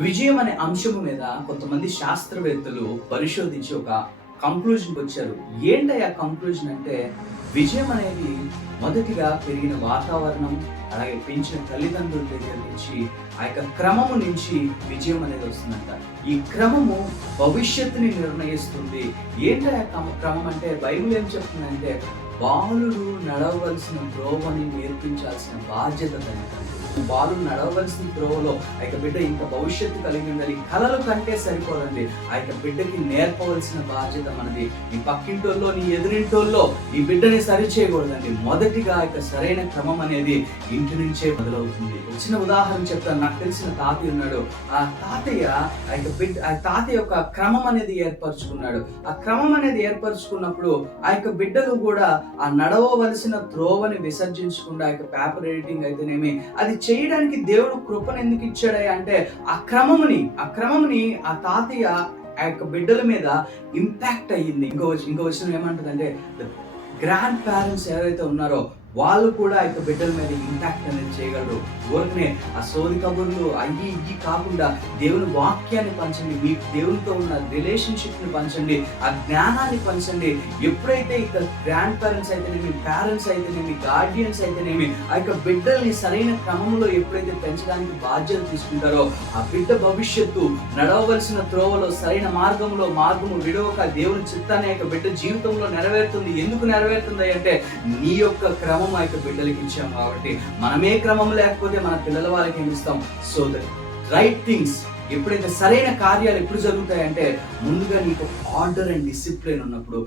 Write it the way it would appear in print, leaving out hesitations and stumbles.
విజయం అనే అంశం మీద కొంతమంది శాస్త్రవేత్తలు పరిశోధించి ఒక కంక్లూజన్‌కి వచ్చారు. ఏంటయ్యా కంక్లూజన్ అంటే, విజయం అనేది మొదటిగా పెరిగిన వాతావరణం, అలాగే పెంచిన తల్లిదండ్రుల దగ్గర నుంచి, ఆ యొక్క క్రమము నుంచి విజయం అనేది వస్తుందంట. ఈ క్రమము భవిష్యత్తుని నిర్ణయిస్తుంది. ఏంటయ్యా క్రమం అంటే, బైబిల్ ఏం చెప్తుందంటే, బాలుడు నడవవలసిన త్రోవని నేర్పించాల్సిన బాధ్యత తల్లిదండ్రులది. బాలుడు నడవవలసిన త్రోవలో ఆ యొక్క బిడ్డ ఇంకా భవిష్యత్తు కలిగి ఉండాలి. కలలు కంటే సరిపోదండి. ఆ యొక్క బిడ్డకి నేర్పవలసిన బాధ్యత మనది. నీ పక్కింటోల్లో, నీ ఎదురింటోల్లో ఈ బిడ్డని సరి చేయకూడదండి. మొదటిగా ఆ యొక్క సరైన క్రమం అనేది ఇంటి నుంచే మొదలవుతుంది. చిన్న ఉదాహరణ చెప్తాను. నాకు తెలిసిన తాతయ్య ఉన్నాడు. ఆ తాతయ్య యొక్క క్రమం అనేది ఏర్పరచుకున్నాడు. ఆ క్రమం అనేది ఏర్పరచుకున్నప్పుడు ఆ యొక్క బిడ్డలు కూడా ఆ నడవవలసిన త్రోవని విసర్జించకుండా, ఆ యొక్క పేపర్ ఎడిటింగ్ అయితేనేమి, అది చేయడానికి దేవుడు కృపను ఎందుకు ఇచ్చాడయ్యా అంటే, ఆ క్రమముని ఆ తాతయ్య ఆ యొక్క బిడ్డల మీద ఇంపాక్ట్ అయ్యింది. ఇంకో విషయం ఏమంటదంటే, గ్రాండ్ పేరెంట్స్ ఎవరైతే ఉన్నారో వాళ్ళు కూడా ఆ యొక్క బిడ్డల మీద ఇంపాక్ట్ అనేది చేయగలరు. ఊరికనే ఆ సోది కబుర్లు అయ్యి ఇయ్యి కాకుండా దేవుని వాక్యాన్ని పంచండి, మీ దేవునితో ఉన్న రిలేషన్షిప్ని పంచండి, ఆ జ్ఞానాన్ని పంచండి. ఎప్పుడైతే ఇక గ్రాండ్ పేరెంట్స్ అయితేనేమి, పేరెంట్స్ అయితేనేమి, గార్డియన్స్ అయితేనేమి ఆ యొక్క బిడ్డల్ని సరైన క్రమంలో ఎప్పుడైతే పెంచడానికి బాధ్యత తీసుకుంటారో, ఆ బిడ్డ భవిష్యత్తు నడవవలసిన త్రోవలో సరైన మార్గము విడవక దేవుని చిత్తాన్ని ఆ యొక్క బిడ్డ జీవితంలో నెరవేరుతుంది. ఎందుకు నెరవేరుతుంది అంటే, నీ యొక్క క్రమం ఆ యొక్క బిడ్డలకి ఇచ్చాం కాబట్టి. మనమే క్రమం లేకపోతే మన పిల్లల వాళ్ళకి ఏమి ఇస్తాం? సో ద రైట్ థింగ్స్, ఎప్పుడైతే సరైన కార్యాలు ఎప్పుడు జరుగుతాయంటే, ముందుగా నీకు ఆర్డర్ అండ్ డిసిప్లిన్ ఉన్నప్పుడు.